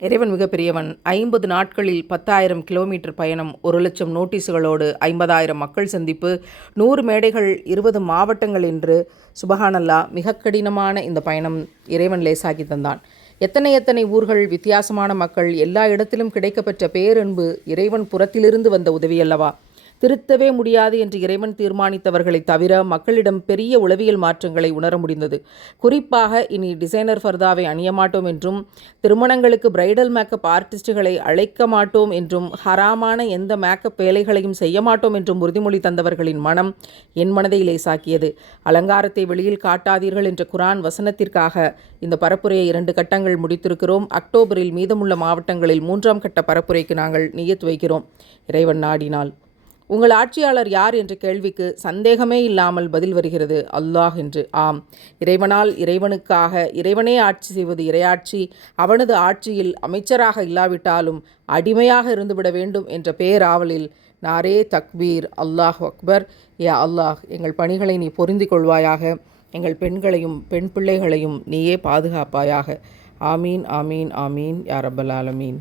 இறைவன் மிகப்பெரியவன். 50 நாட்களில் 10,000 கிலோமீட்டர் பயணம், 1,00,000 நோட்டீஸுகளோடு 50,000 மக்கள் சந்திப்பு, 100 மேடைகள், 20 மாவட்டங்கள் என்று சுபஹானல்லா. மிக கடினமான இந்த பயணம் இறைவன் லேசாக்கி தந்தான். எத்தனை ஊர்கள், வித்தியாசமான மக்கள், எல்லா இடத்திலும் கிடைக்கப்பெற்ற பேரன்பு இறைவன் புறத்திலிருந்து வந்த உதவியல்லவா. திருத்தவே முடியாது என்று இறைவன் தீர்மானித்தவர்களை தவிர மக்களிடம் பெரிய உளவியல் மாற்றங்களை உணர முடிந்தது. குறிப்பாக இனி டிசைனர் ஃபர்தாவை அணிய மாட்டோம் என்றும், திருமணங்களுக்கு பிரைடல் மேக்கப் ஆர்டிஸ்டுகளை அழைக்க மாட்டோம் என்றும், ஹராமான எந்த மேக்கப் வேலைகளையும் செய்ய மாட்டோம் என்றும் உறுதிமொழி தந்தவர்களின் மனம் என் மனதை லேசாக்கியது. அலங்காரத்தை வெளியில் காட்டாதீர்கள் என்ற குரான் வசனத்திற்காக இந்த பரப்புரையை 2 கட்டங்கள் முடித்திருக்கிறோம். அக்டோபரில் மீதமுள்ள மாவட்டங்களில் 3ஆம் கட்ட பரப்புரைக்கு நாங்கள் நியத் வைக்கிறோம், இறைவன் நாடினால். உங்கள் ஆட்சியாளர் யார் என்ற கேள்விக்கு சந்தேகமே இல்லாமல் பதில் வருகிறது, அல்லாஹ் என்று. ஆம், இறைவனால், இறைவனுக்காக, இறைவனே ஆட்சி செய்வது இறையாட்சி. அவனது ஆட்சியில் அமைச்சராக இல்லாவிட்டாலும் அடிமையாக இருந்துவிட வேண்டும் என்ற பேராவலில் நாரே தக்பீர், அல்லாஹ் அக்பர். யா அல்லாஹ், எங்கள் பணிகளை நீ பொருந்திக் கொள்வாயாக. எங்கள் பெண்களையும் பெண் பிள்ளைகளையும் நீயே பாதுகாப்பாயாக. ஆமீன் ஆமீன் ஆமீன் யா ரப்பல் ஆலமீன்.